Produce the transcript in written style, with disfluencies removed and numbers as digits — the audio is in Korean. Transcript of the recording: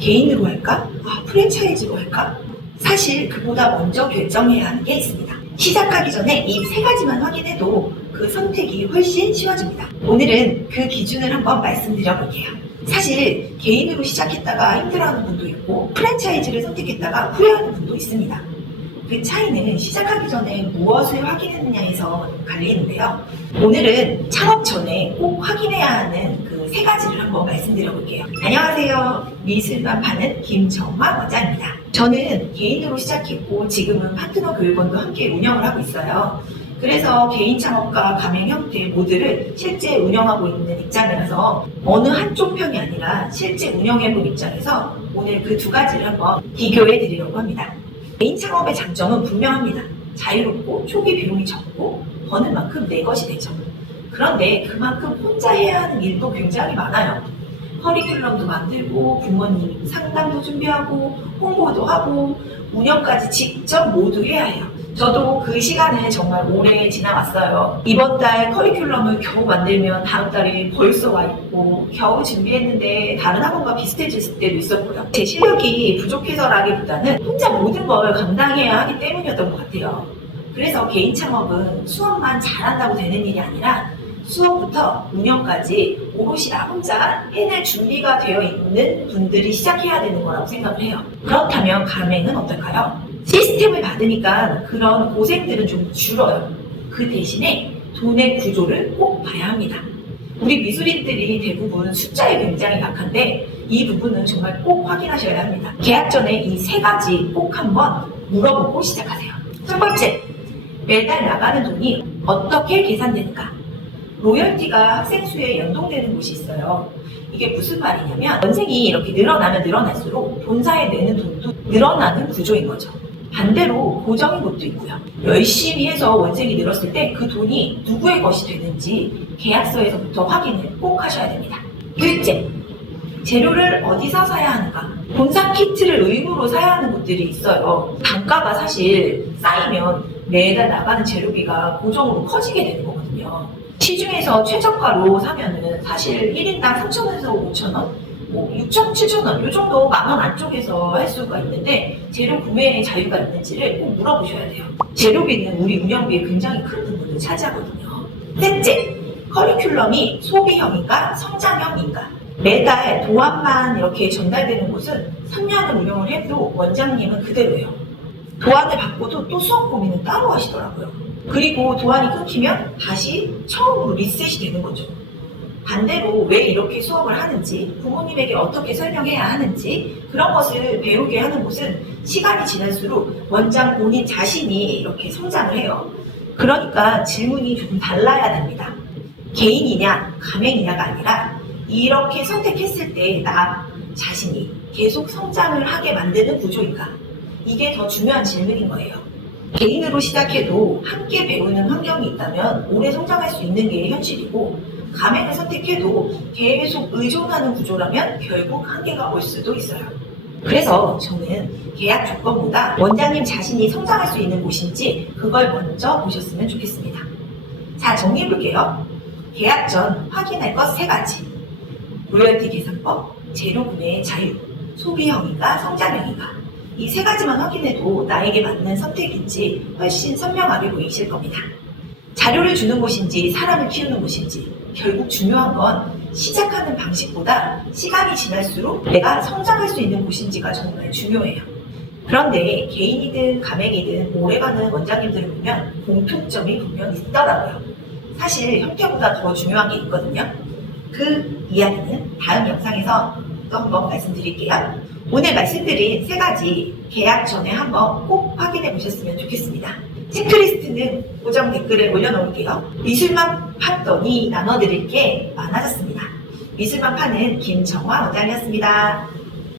개인으로 할까? 프랜차이즈로 할까? 사실 그보다 먼저 결정해야 하는 게 있습니다. 시작하기 전에 이 세 가지만 확인해도 그 선택이 훨씬 쉬워집니다. 오늘은 그 기준을 한번 말씀드려 볼게요. 사실 개인으로 시작했다가 힘들어하는 분도 있고 프랜차이즈를 선택했다가 후회하는 분도 있습니다. 그 차이는 시작하기 전에 무엇을 확인했느냐에서 갈리는데요. 오늘은 창업 전에 꼭 확인해야 하는 그 세 가지를 한번 말씀드려 볼게요. 안녕하세요. 미술만 파는 김정화 원장입니다. 저는 개인으로 시작했고 지금은 파트너 교육원도 함께 운영을 하고 있어요. 그래서 개인 창업과 가맹 형태 모두를 실제 운영하고 있는 입장이라서 어느 한쪽 편이 아니라 실제 운영해본 입장에서 오늘 그 두 가지를 한번 비교해 드리려고 합니다. 개인 창업의 장점은 분명합니다. 자유롭고 초기 비용이 적고 버는 만큼 내 것이 되죠. 그런데 그만큼 혼자 해야 하는 일도 굉장히 많아요. 커리큘럼도 만들고 부모님 상담도 준비하고 홍보도 하고 운영까지 직접 모두 해야 해요. 저도 그 시간을 정말 오래 지나왔어요. 이번 달 커리큘럼을 겨우 만들면 다음 달이 벌써 와 있고 겨우 준비했는데 다른 학원과 비슷해질 때도 있었고요. 제 실력이 부족해서라기보다는 혼자 모든 걸 감당해야 하기 때문이었던 것 같아요. 그래서 개인 창업은 수업만 잘한다고 되는 일이 아니라 수업부터 운영까지 오롯이 나 혼자 해낼 준비가 되어 있는 분들이 시작해야 되는 거라고 생각을 해요. 그렇다면 가맹은 어떨까요? 시스템을 받으니까 그런 고생들은 좀 줄어요. 그 대신에 돈의 구조를 꼭 봐야 합니다. 우리 미술인들이 대부분 숫자에 굉장히 약한데 이 부분은 정말 꼭 확인하셔야 합니다. 계약 전에 이 세 가지 꼭 한번 물어보고 시작하세요. 첫 번째, 매달 나가는 돈이 어떻게 계산되는가? 로열티가 학생 수에 연동되는 곳이 있어요. 이게 무슨 말이냐면 원생이 이렇게 늘어나면 늘어날수록 본사에 내는 돈도 늘어나는 구조인 거죠. 반대로 고정인 곳도 있고요. 열심히 해서 원생이 늘었을 때 그 돈이 누구의 것이 되는지 계약서에서부터 확인을 꼭 하셔야 됩니다. 둘째, 재료를 어디서 사야 하는가? 본사 키트를 의무로 사야 하는 곳들이 있어요. 단가가 사실 쌓이면 매달 나가는 재료비가 고정으로 커지게 되는 거거든요. 시중에서 최저가로 사면은 사실 1인당 3,000원에서 5,000원? 6,000원, 7,000원 이 정도 10,000원 안쪽에서 할 수가 있는데 재료 구매에 자유가 있는지를 꼭 물어보셔야 돼요. 재료비는 우리 운영비에 굉장히 큰 부분을 차지하거든요. 셋째, 커리큘럼이 소비형인가 성장형인가? 매달 도안만 이렇게 전달되는 곳은 3년을 운영을 해도 원장님은 그대로예요. 도안을 받고도 또 수업 고민은 따로 하시더라고요. 그리고 도안이 끊기면 다시 처음으로 리셋이 되는 거죠. 반대로 왜 이렇게 수업을 하는지, 부모님에게 어떻게 설명해야 하는지 그런 것을 배우게 하는 곳은 시간이 지날수록 원장 본인 자신이 이렇게 성장을 해요. 그러니까 질문이 조금 달라야 됩니다. 개인이냐 가맹이냐가 아니라 이렇게 선택했을 때 나 자신이 계속 성장을 하게 만드는 구조인가? 이게 더 중요한 질문인 거예요. 개인으로 시작해도 함께 배우는 환경이 있다면 오래 성장할 수 있는 게 현실이고 가맹을 선택해도 계속 의존하는 구조라면 결국 한계가 올 수도 있어요. 그래서 저는 계약 조건보다 원장님 자신이 성장할 수 있는 곳인지 그걸 먼저 보셨으면 좋겠습니다. 자, 정리해볼게요. 계약 전 확인할 것 세 가지. 로열티 계산법, 재료 구매의 자유, 소비형인가 성장형인가. 이 세 가지만 확인해도 나에게 맞는 선택인지 훨씬 선명하게 보이실 겁니다. 자료를 주는 곳인지 사람을 키우는 곳인지 결국 중요한 건 시작하는 방식보다 시간이 지날수록 내가 성장할 수 있는 곳인지가 정말 중요해요. 그런데 개인이든 가맹이든 오래가는 원장님들을 보면 공통점이 분명히 있더라고요. 사실 형태보다 더 중요한 게 있거든요. 그 이야기는 다음 영상에서 또 한번 말씀드릴게요. 오늘 말씀드린 세 가지 계약 전에 한번 꼭 확인해 보셨으면 좋겠습니다. 체크리스트는 고정 댓글에 올려놓을게요. 미술만 팠더니 나눠드릴 게 많아졌습니다. 미술만 파는 김정화 원장이었습니다.